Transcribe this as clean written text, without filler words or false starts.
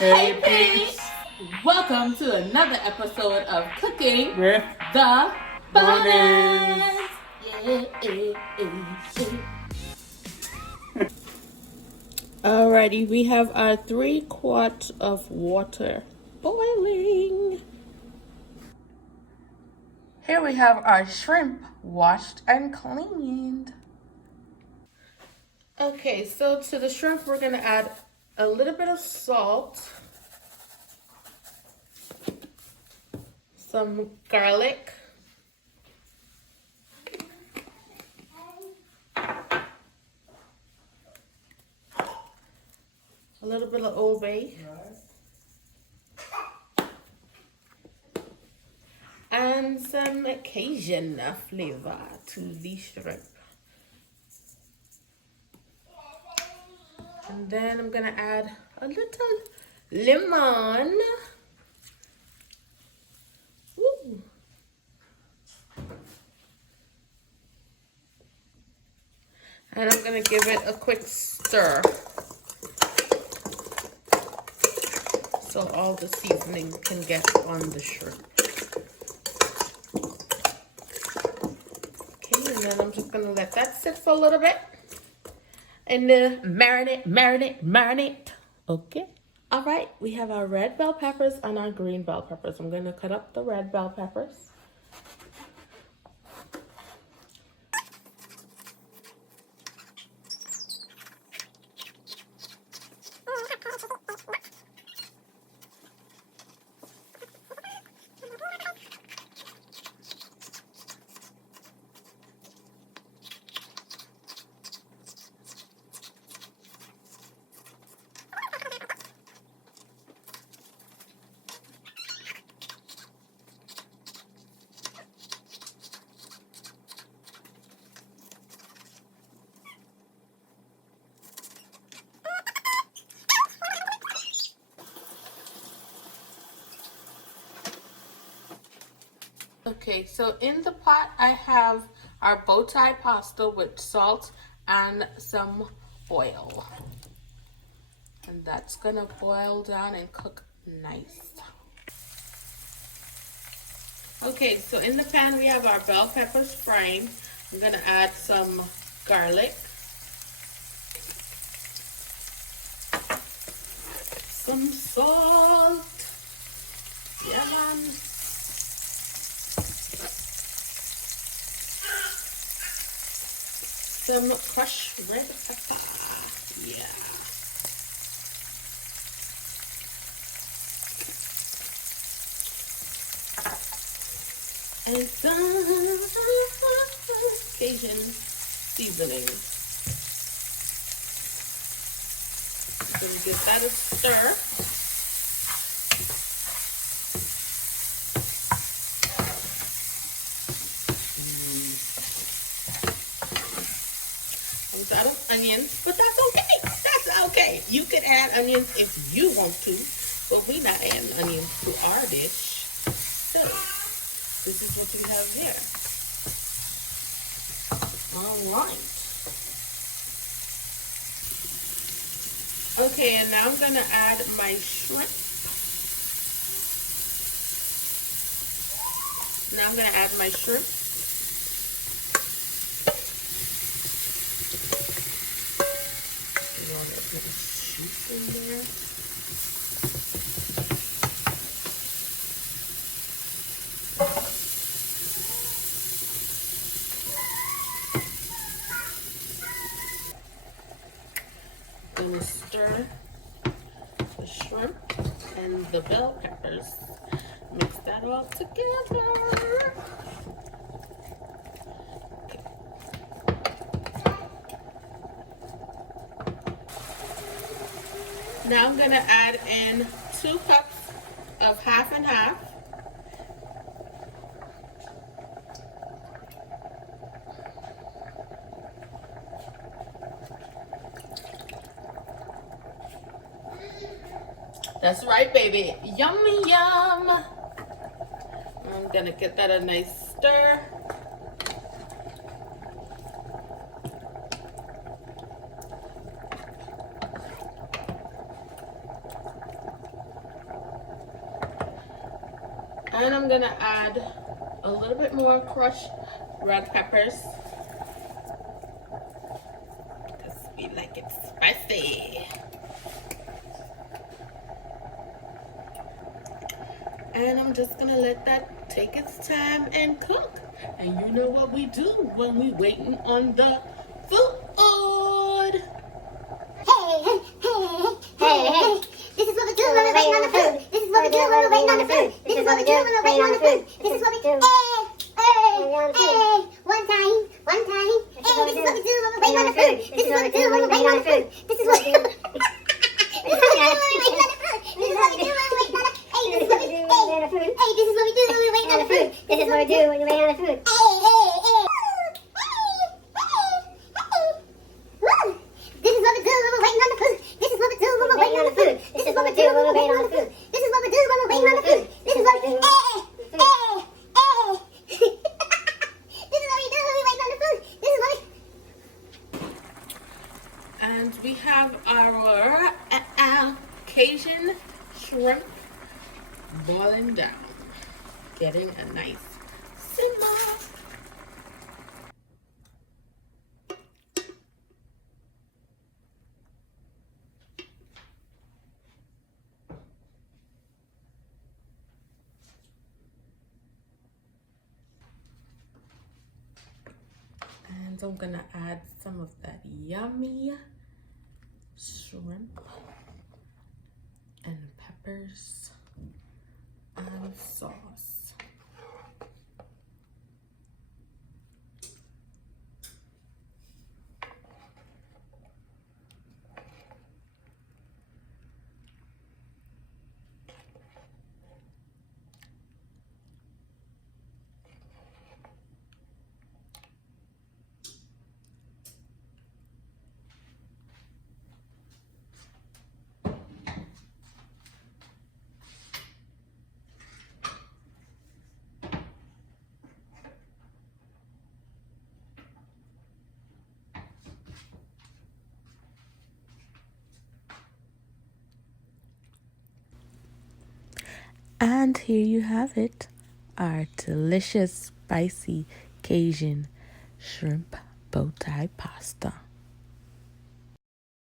Hey peeps! Welcome to another episode of Cooking with the Bohnens. Alrighty, we have our 3 quarts of water boiling. Here we have our shrimp washed and cleaned. Okay, so to the shrimp we're going to add a little bit of salt, some garlic, a little bit of Old Bay, and some Cajun flavor to the shrimp. And then I'm gonna add a little lemon. Ooh. And I'm gonna give it a quick stir so all the seasoning can get on the shrimp. Okay, and then I'm just gonna let that sit for a little bit and marinate. Okay. All right, we have our red bell peppers and our green bell peppers. I'm gonna cut up the red bell peppers. Okay, so in the pot I have our bow tie pasta with salt and some oil. And that's gonna boil down and cook nice. Okay, so in the pan we have our bell peppers frying. I'm gonna add some garlic, some salt, some crushed red pepper, and some Cajun seasoning. So we give that a stir. Out of onions, but that's okay. That's okay. You can add onions if you want to, but we're not adding onions to our dish. So this is what we have here. All right. Okay, and now I'm gonna add my shrimp. Now I'm gonna add my shrimp. In there. Gonna stir the shrimp and the bell peppers. Mix that all together. Now I'm gonna add in 2 cups of half and half. That's right, baby. Yummy yum. I'm gonna get that a nice stir. And I'm gonna add a little bit more crushed red peppers because we like it spicy. And I'm just gonna let that take its time and cook. And you know what we do when we waiting on the food. Hey, this is what we do when we're waiting on the food. This is what we do when we're waiting on the food. This is what we do when we're waiting on the food. This is what we do. One time. Hey, this is what we do when we're waiting on the food. This is what we do when we're waiting on the food. This is what we do. This is what we do when we're waiting on the food. This is what we do when we're waiting on the food. Hey, this is what we do when we're waiting on the food. Hey, this is what we do when we're waiting on the food. This is what we do when we're waiting on the food. Hey. This is what we do when we're waiting on the food. This is what we do when we're waiting on the food. This is what we do when we're waiting on the food. This is what we do when we're waiting on the food. This is what we do. This is what we do when we're waiting on the food. This is what we. And we have our Cajun shrimp boiling down, getting a nice simmer. And I'm gonna add some of that yummy shrimp and peppers and sauce. And here you have it, our delicious spicy Cajun shrimp bow tie pasta.